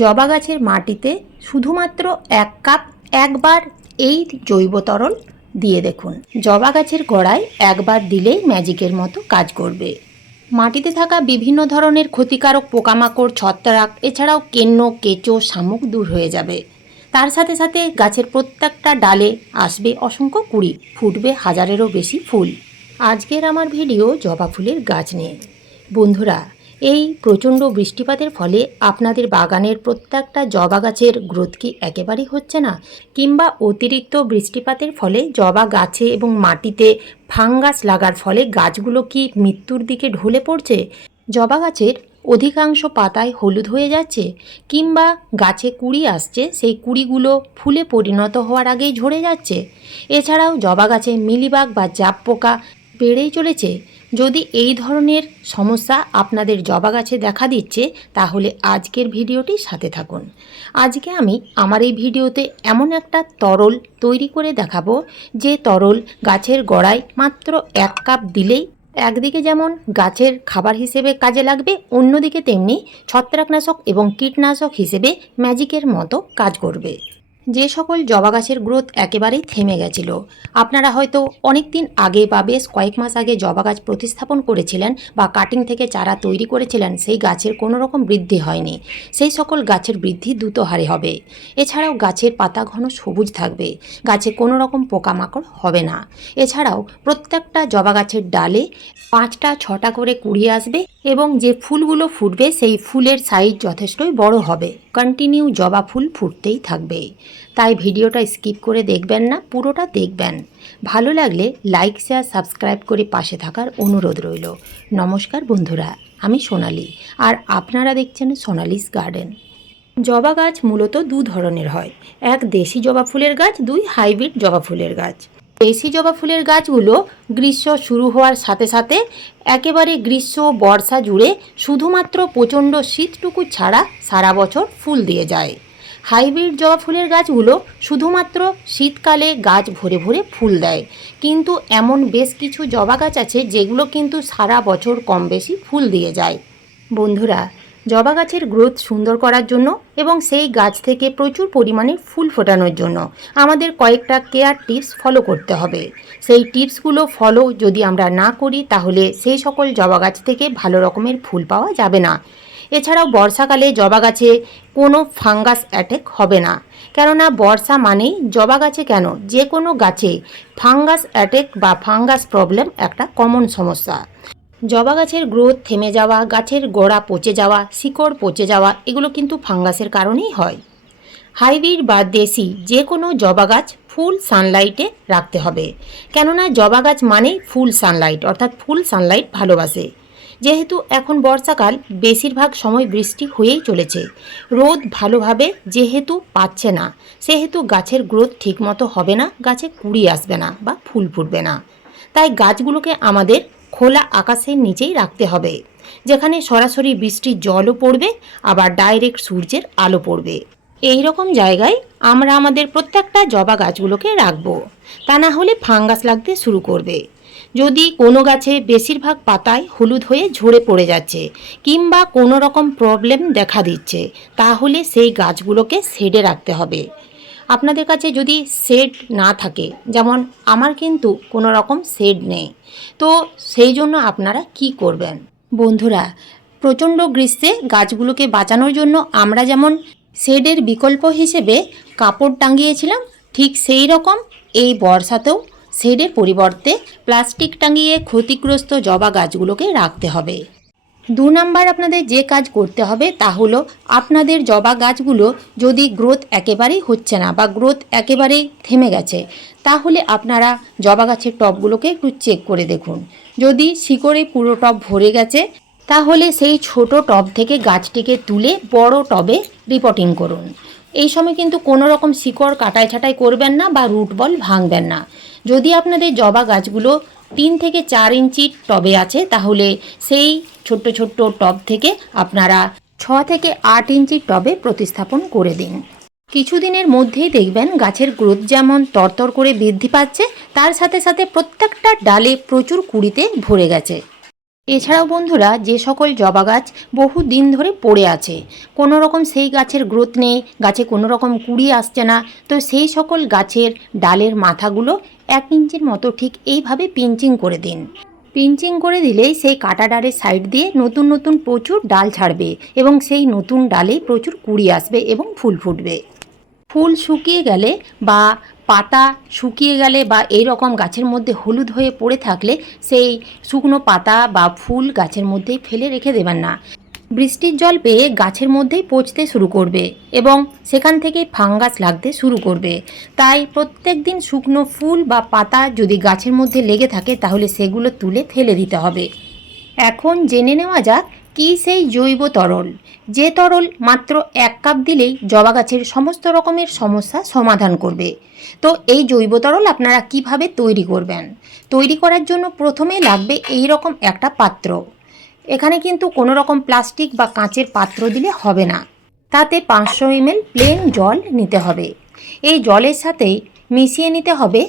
জবা গাছের মাটিতে শুধুমাত্র 1 কাপ একবার এই জৈব তরল দিয়ে দেখুন। জবা গাছের গোড়ায় একবার দিলেই ম্যাজিকের মতো কাজ করবে। মাটিতে থাকা বিভিন্ন ধরনের ক্ষতিকারক পোকামাকড়, ছত্রাক, এছাড়াও কেন্ন, কেঁচো, শামুক দূর হয়ে যাবে। তার সাথে সাথে গাছের প্রত্যেকটা ডালে আসবে অসংখ্য কুঁড়ি, ফুটবে হাজারেরও বেশি ফুল। আজকের আমার ভিডিও জবা ফুলের গাছ নিয়ে। বন্ধুরা, এই প্রচণ্ড বৃষ্টিপাতের ফলে আপনাদের বাগানের প্রত্যেকটা জবা গাছের গ্রোথ কি একেবারেই হচ্ছে না? কিংবা অতিরিক্ত বৃষ্টিপাতের ফলে জবা গাছে এবং মাটিতে ফাঙ্গাস লাগার ফলে গাছগুলো কি মৃত্যুর দিকে ঢলে পড়ছে? জবা গাছের অধিকাংশ পাতায় হলুদ হয়ে যাচ্ছে, কিংবা গাছে কুঁড়ি আসছে, সেই কুঁড়িগুলো ফুলে পরিণত হওয়ার আগেই ঝরে যাচ্ছে। এছাড়াও জবা গাছে মিলিবাগ বা জাপ পোকা বেড়েই চলেছে। যদি এই ধরনের সমস্যা আপনাদের জবা গাছে দেখা দিচ্ছে, তাহলে আজকের ভিডিওটি সাথে থাকুন। আজকে আমি আমার এই ভিডিওতে এমন একটা তরল তৈরি করে দেখাবো, যে তরল গাছের গোড়ায় মাত্র 1 কাপ দিলেই একদিকে যেমন গাছের খাবার হিসেবে কাজে লাগবে, অন্যদিকে তেমনি ছত্রাকনাশক এবং কীটনাশক হিসেবে ম্যাজিকের মতো কাজ করবে। যে সকল জবা গাছের গ্রোথ একেবারেই থেমে গেছিল, আপনারা হয়তো অনেক দিন আগে বা বেশ কয়েক মাস আগে জবা গাছ প্রতিস্থাপন করেছিলেন বা কাটিং থেকে চারা তৈরি করেছিলেন, সেই গাছের কোনো রকম বৃদ্ধি হয়নি, সেই সকল গাছের বৃদ্ধি দ্রুত হারে হবে। এছাড়াও গাছের পাতা ঘন সবুজ থাকবে, গাছে কোনো রকম পোকামাকড় হবে না। এছাড়াও প্রত্যেকটা জবা গাছের ডালে 5টা 6টা করে কুঁড়ি আসবে এবং যে ফুলগুলো ফুটবে সেই ফুলের সাইজ যথেষ্টই বড় হবে। কন্টিনিউ জবা ফুল ফুটতেই থাকবে। তাই ভিডিওটা স্কিপ করে দেখবেন না, পুরোটা দেখবেন। ভালো লাগলে লাইক, শেয়ার, সাবস্ক্রাইব করে পাশে থাকার অনুরোধ রইল। নমস্কার বন্ধুরা, আমি সোনালি, আর আপনারা দেখছেন সোনালিস গার্ডেন। জবা গাছ মূলত 2 ধরনের হয়, এক দেশি জবা ফুলের গাছ, 2 হাইব্রিড জবা ফুলের গাছ। দেশি জবা ফুলের গাছগুলো গ্রীষ্ম শুরু হওয়ার সাথে সাথে একেবারে গ্রীষ্ম বর্ষা জুড়ে শুধুমাত্র প্রচণ্ড শীতটুকু ছাড়া সারা বছর ফুল দিয়ে যায়। হাইব্রিড জবা ফুলের গাছগুলো শুধুমাত্র শীতকালে গাছ ভরে ভরে ফুল দেয়, কিন্তু এমন বেশ কিছু জবা গাছ আছে যেগুলো কিন্তু সারা বছর কম বেশি ফুল দিয়ে যায়। বন্ধুরা, জবা গাছের গ্রোথ সুন্দর করার জন্য এবং সেই গাছ থেকে প্রচুর পরিমাণে ফুল ফোটানোর জন্য আমাদের কয়েকটা কেয়ার টিপস ফলো করতে হবে। সেই টিপসগুলো ফলো যদি আমরা না করি, তাহলে সেই সকল জবা গাছ থেকে ভালো রকমের ফুল পাওয়া যাবে না। এছাড়াও বর্ষাকালে জবা গাছে কোনো ফাঙ্গাস অ্যাটাক হবে না, কেননা বর্ষা মানেই জবা গাছে কেন, যে কোনো গাছে ফাঙ্গাস অ্যাটাক বা ফাঙ্গাস প্রবলেম একটা কমন সমস্যা। জবা গাছের গ্রোথ থেমে যাওয়া, গাছের গোড়া পচে যাওয়া, শিকড় পচে যাওয়া, এগুলো কিন্তু ফাঙ্গাসের কারণেই হয়। হাইব্রিড বা দেশি যে কোনো জবা গাছ ফুল সানলাইটে রাখতে হবে, কেননা জবা গাছ মানেই ফুল সানলাইট, অর্থাৎ ফুল সানলাইট ভালোবাসে। যেহেতু এখন বর্ষাকাল, বেশিরভাগ সময় বৃষ্টি হয়েই চলেছে, রোদ ভালোভাবে যেহেতু পাচ্ছে না, সেহেতু গাছের গ্রোথ ঠিকমতো হবে না, গাছে কুঁড়ি আসবে না বা ফুল ফুটবে না। তাই গাছগুলোকে আমাদের খোলা আকাশের নিচেই রাখতে হবে, যেখানে সরাসরি বৃষ্টির জলও পড়বে, আবার ডাইরেক্ট সূর্যের আলো পড়বে। এই রকম জায়গায় আমরা আমাদের প্রত্যেকটা জবা গাছগুলোকে রাখবো, তা না হলে ফাঙ্গাস লাগতে শুরু করবে। যদি কোনো গাছে বেশিরভাগ পাতায় হলুদ হয়ে ঝরে পড়ে যাচ্ছে, কিংবা কোনো রকম প্রবলেম দেখা দিচ্ছে, তাহলে সেই গাছগুলোকে শেডে রাখতে হবে। আপনাদের কাছে যদি শেড না থাকে, যেমন আমার কিন্তু কোনো রকম শেড নেই, তো সেই জন্য আপনারা কি করবেন? বন্ধুরা, প্রচণ্ড গ্রীষ্মে গাছগুলোকে বাঁচানোর জন্য আমরা যেমন শেডের বিকল্প হিসেবে কাপড় টাঙিয়েছিলাম, ঠিক সেই রকম এই বর্ষাতেও শেডের পরিবর্তে প্লাস্টিক টাঙিয়ে ক্ষতিগ্রস্ত জবা গাছগুলোকে রাখতে হবে। 2 নাম্বার আপনাদের যে কাজ করতে হবে তা হলো, আপনাদের জবা গাছগুলো যদি গ্রোথ একেবারেই হচ্ছে না বা গ্রোথ একেবারেই থেমে গেছে, তাহলে আপনারা জবা গাছের টবগুলোকে একটু চেক করে দেখুন। যদি শিকড়ে পুরো টব ভরে গেছে, তাহলে সেই ছোট টব থেকে গাছটিকে তুলে বড় টবে রিপোর্টিং করুন। এই সময় কিন্তু কোনো রকম শিকড় কাটাই ছাঁটাই করবেন না বা রুট বল ভাঙবেন না। যদি আপনাদের জবা গাছগুলো 3 থেকে 4 ইঞ্চির টবে আছে, তাহলে সেই ছোট্ট ছোট্ট টব থেকে আপনারা 6 থেকে 8 ইঞ্চির টবে প্রতিস্থাপন করে দিন। কিছুদিনের মধ্যেই দেখবেন গাছের গ্রোথ যেমন তরতর করে বৃদ্ধি পাচ্ছে, তার সাথে সাথে প্রত্যেকটা ডালে প্রচুর কুঁড়িতে ভরে গেছে। এছাড়াও বন্ধুরা, যে সকল জবা গাছ বহু দিন ধরে পড়ে আছে, কোনো রকম সেই গাছের গ্রোথ নেই, গাছে কোনো রকম কুড়ি আসছে না, তো সেই সকল গাছের ডালের মাথাগুলো 1 ইঞ্চির মতো ঠিক এইভাবে পিঞ্চিং করে দিন। পিঞ্চিং করে দিলেই সেই কাটা ডালের সাইড দিয়ে নতুন নতুন প্রচুর ডাল ছাড়বে এবং সেই নতুন ডালেই প্রচুর কুড়ি আসবে এবং ফুল ফুটবে। ফুল শুকিয়ে গেলে বা পাতা শুকিয়ে গেলে বা এই রকম গাছের মধ্যে হলুদ হয়ে পড়ে থাকলে সেই শুকনো পাতা বা ফুল গাছের মধ্যেই ফেলে রেখে দেবেন না। বৃষ্টির জল পেয়ে গাছের মধ্যেই পচতে শুরু করবে এবং সেখান থেকেই ফাঙ্গাস লাগতে শুরু করবে। তাই প্রত্যেক দিন শুকনো ফুল বা পাতা যদি গাছের মধ্যে লেগে থাকে তাহলে সেগুলো তুলে ফেলে দিতে হবে। এখন জেনে নেওয়া যাক কী সেই জৈব তরল, যে তরল মাত্র 1 কাপ দিলেই জবা গাছের সমস্ত রকমের সমস্যা সমাধান করবে। তো এই জৈব তরল আপনারা কিভাবে তৈরি করবেন? তৈরি করার জন্য প্রথমেই লাগবে এই রকম একটা পাত্র। এখানে কিন্তু কোনো রকম প্লাস্টিক বা কাঁচের পাত্র দিলে হবে না। তাতে 500 ml প্লেন জল নিতে হবে। এই জলের সাথেই মিশিয়ে নিতে হবে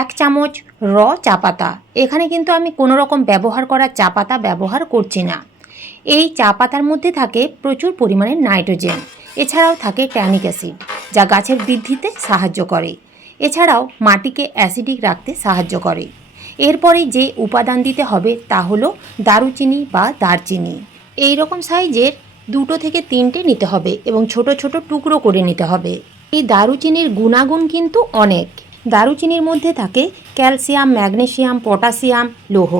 1 চামচ চা পাতা। এখানে কিন্তু আমি কোনো রকম ব্যবহার করা চা পাতা ব্যবহার করছি না। এই চা পাতার মধ্যে থাকে প্রচুর পরিমাণে নাইট্রোজেন, এছাড়াও থাকে ট্যানিক অ্যাসিড, যা গাছের বৃদ্ধিতে সাহায্য করে, এছাড়াও মাটিকে অ্যাসিডিক রাখতে সাহায্য করে। এরপরে যে উপাদান দিতে হবে তা হলো দারুচিনি বা দারচিনি। এই রকম সাইজের 2 থেকে 3টে নিতে হবে এবং ছোট ছোট টুকরো করে নিতে হবে। এই দারুচিনির গুণাগুণ কিন্তু অনেক। দারুচিনির মধ্যে থাকে ক্যালসিয়াম, ম্যাগনেসিয়াম, পটাশিয়াম, লৌহ।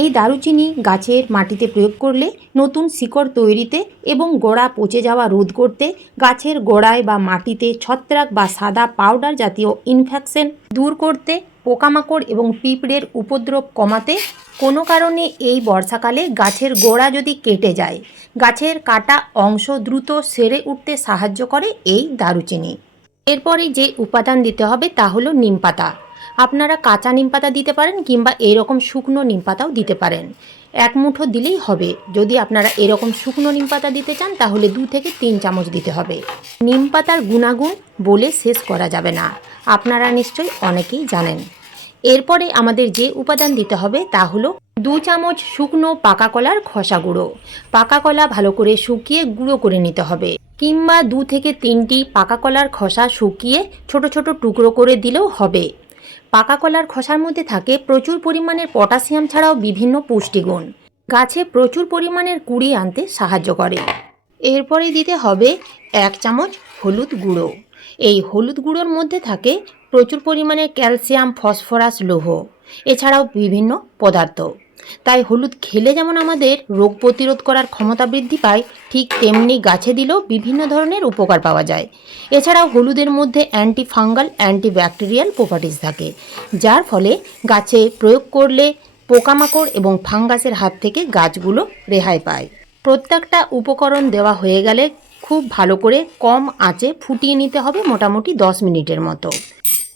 এই দারুচিনি গাছের মাটিতে প্রয়োগ করলে নতুন শিকড় তৈরিতে এবং গোড়া পচে যাওয়া রোধ করতে, গাছের গোড়ায় বা মাটিতে ছত্রাক বা সাদা পাউডার জাতীয় ইনফেকশন দূর করতে, পোকামাকড় এবং পিঁপড়ের উপদ্রব কমাতে, কোনো কারণে এই বর্ষাকালে গাছের গোড়া যদি কেটে যায়, গাছের কাটা অংশ দ্রুত সেরে উঠতে সাহায্য করে এই দারুচিনি। এরপরে যে উপাদান দিতে হবে তা হলো নিম পাতা। আপনারা কাঁচা নিম পাতা দিতে পারেন কিংবা এরকম শুকনো নিম পাতাও দিতে পারেন। 1 মুঠো দিলেই হবে। যদি আপনারা এরকম শুকনো নিম পাতা দিতে চান তাহলে 2 থেকে 3 চামচ দিতে হবে। নিম পাতার গুণাগুণ বলে শেষ করা যাবে না, আপনারা নিশ্চয়ই অনেকেই জানেন। এরপরে আমাদের যে উপাদান দিতে হবে তা হলো 2 চামচ শুকনো পাকা কলার খোসা গুঁড়ো। পাকা কলা ভালো করে শুকিয়ে গুঁড়ো করে নিতে হবে, কিংবা 2 থেকে 3টি পাকা কলার খোসা শুকিয়ে ছোট ছোট টুকরো করে দিলেও হবে। পাকা কলার খোসার মধ্যে থাকে প্রচুর পরিমাণের পটাশিয়াম ছাড়াও বিভিন্ন পুষ্টিগুণ, গাছে প্রচুর পরিমাণের কুড়ি আনতে সাহায্য করে। এরপরে দিতে হবে 1 চামচ হলুদ গুঁড়ো। এই হলুদ গুঁড়োর মধ্যে থাকে প্রচুর পরিমাণে ক্যালসিয়াম, ফসফরাস, লৌহ, এছাড়াও বিভিন্ন পদার্থ। তাই হলুদ খেলে যেমন আমাদের রোগ প্রতিরোধ করার ক্ষমতা বৃদ্ধি পায়, ঠিক তেমনি গাছে দিলেও বিভিন্ন ধরনের উপকার পাওয়া যায়। এছাড়াও হলুদের মধ্যে anti fungal, anti bacterial properties থাকে, যার ফলে গাছে প্রয়োগ করলে পোকামাকড় এবং ফাঙ্গাসের হাত থেকে গাছগুলো রেহাই পায়। প্রত্যেকটা উপকরণ দেওয়া হয়ে গেলে খুব ভালো করে কম আঁচে ফুটিয়ে নিতে হবে মোটামুটি 10 মিনিটের মতো।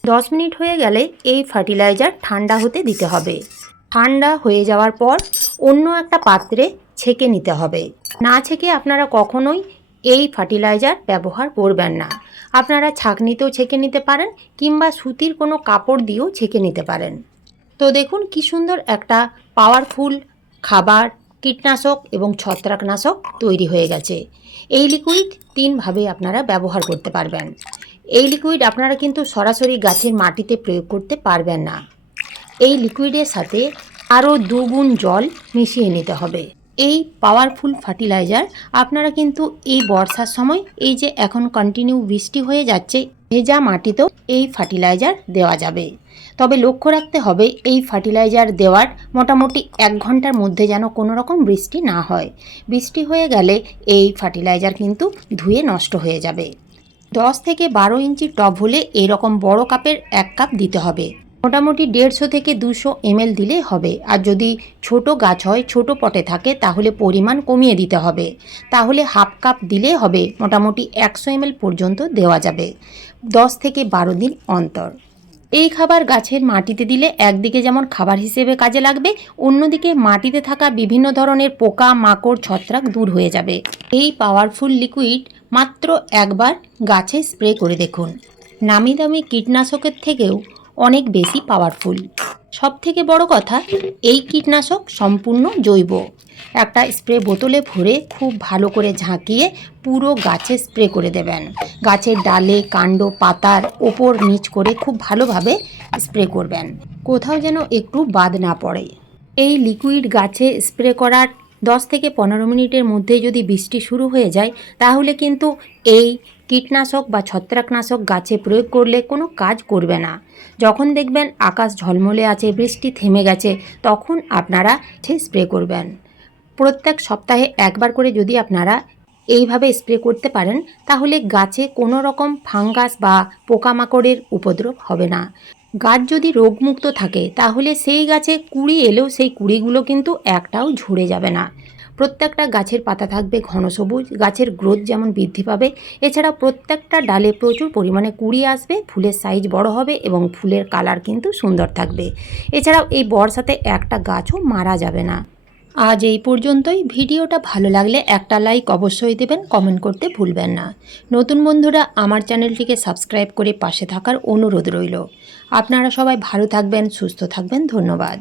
10 মিনিট হয়ে গেলে এই ফার্টিলাইজার ঠান্ডা হতে দিতে হবে। ঠান্ডা হয়ে যাওয়ার পর অন্য একটা পাত্রে ছেঁকে নিতে হবে। না ছেঁকে আপনারা কখনোই এই ফার্টিলাইজার ব্যবহার করবেন না। আপনারা ছাঁকনিতেও ছেঁকে নিতে পারেন কিংবা সুতির কোনো কাপড় দিয়েও ছেঁকে নিতে পারেন। তো দেখুন কি সুন্দর একটা পাওয়ারফুল খাবার, কীটনাশক এবং ছত্রাকনাশক তৈরি হয়ে গেছে। এই লিকুইড 3 ভাবে আপনারা ব্যবহার করতে পারবেন। এই লিকুইড আপনারা কিন্তু সরাসরি গাছের মাটিতে প্রয়োগ করতে পারবেন না। এই লিকুইডের সাথে আরও 2 গুণ জল মিশিয়ে নিতে হবে। এই পাওয়ারফুল ফার্টিলাইজার আপনারা কিন্তু এই বর্ষার সময়, এই যে এখন কন্টিনিউ বৃষ্টি হয়ে যাচ্ছে, ভেজা মাটিতেও এই ফার্টিলাইজার দেওয়া যাবে। তবে লক্ষ্য রাখতে হবে এই ফার্টিলাইজার দেওয়ার মোটামুটি 1 ঘন্টার মধ্যে যেন কোনো রকম বৃষ্টি না হয়। বৃষ্টি হয়ে গেলে এই ফার্টিলাইজার কিন্তু ধুয়ে নষ্ট হয়ে যাবে। 10 থেকে 12 ইঞ্চি টব হলে এরকম বড় কাপের 1 কাপ দিতে হবে। মোটামুটি 150 থেকে 200 ml দিলেই হবে। আর যদি ছোট গাছ হয়, ছোট পটে থাকে, তাহলে পরিমাণ কমিয়ে দিতে হবে। তাহলে হাফ কাপ দিলেই হবে, মোটামুটি 100 ml পর্যন্ত দেওয়া যাবে 10 থেকে 12 দিন অন্তর। এই খাবার গাছের মাটিতে দিলে একদিকে যেমন খাবার হিসেবে কাজে লাগবে, অন্যদিকে মাটিতে থাকা বিভিন্ন ধরনের পোকা মাকড় ছত্রাক দূর হয়ে যাবে। এই পাওয়ারফুল লিকুইড মাত্র একবার গাছে স্প্রে করে দেখুন। নামি দামি কীটনাশকের থেকেও অনেক বেশি পাওয়ারফুল। সবথেকে বড় কথা, এই কীটনাশক সম্পূর্ণ জৈব। একটা স্প্রে বোতলে ভরে খুব ভালো করে ঝাঁকিয়ে পুরো গাছে স্প্রে করে দেবেন। গাছের ডালে, কাণ্ড, পাতার ওপর নিচ করে খুব ভালোভাবে স্প্রে করবেন, কোথাও যেন একটু বাদ না পড়ে। এই লিকুইড গাছে স্প্রে করার 10 থেকে 15 মিনিটের মধ্যে যদি বৃষ্টি শুরু হয়ে যায়, তাহলে কিন্তু এই কীটনাশক বা ছত্রাকনাশক গাছে প্রয়োগ করলে কোনো কাজ করবে না। যখন দেখবেন আকাশ ঝলমলে আছে, বৃষ্টি থেমে গেছে, তখন আপনারা স্প্রে করবেন। প্রত্যেক সপ্তাহে একবার করে যদি আপনারা এইভাবে স্প্রে করতে পারেন, তাহলে গাছে কোনো রকম ফাঙ্গাস বা পোকামাকড়ের উপদ্রব হবে না। গাছ যদি রোগমুক্ত থাকে, তাহলে সেই গাছে কুঁড়ি এলেও সেই কুঁড়িগুলো কিন্তু একটাও ঝরে যাবে না। প্রত্যেকটা গাছের পাতা থাকবে ঘন সবুজ, গাছের গ্রোথ যেমন বৃদ্ধি পাবে, এছাড়া প্রত্যেকটা ডালে প্রচুর পরিমাণে কুঁড়ি আসবে, ফুলের সাইজ বড় হবে এবং ফুলের কালার কিন্তু সুন্দর থাকবে। এছাড়াও এই বর্ষাতে একটা গাছও মারা যাবে না। আজ এই পর্যন্তই। ভিডিওটা ভালো লাগলে একটা লাইক অবশ্যই দেবেন, কমেন্ট করতে ভুলবেন না। নতুন বন্ধুরা আমার চ্যানেলটিকে সাবস্ক্রাইব করে পাশে থাকার অনুরোধ রইল। আপনারা সবাই ভালো থাকবেন, সুস্থ থাকবেন। ধন্যবাদ।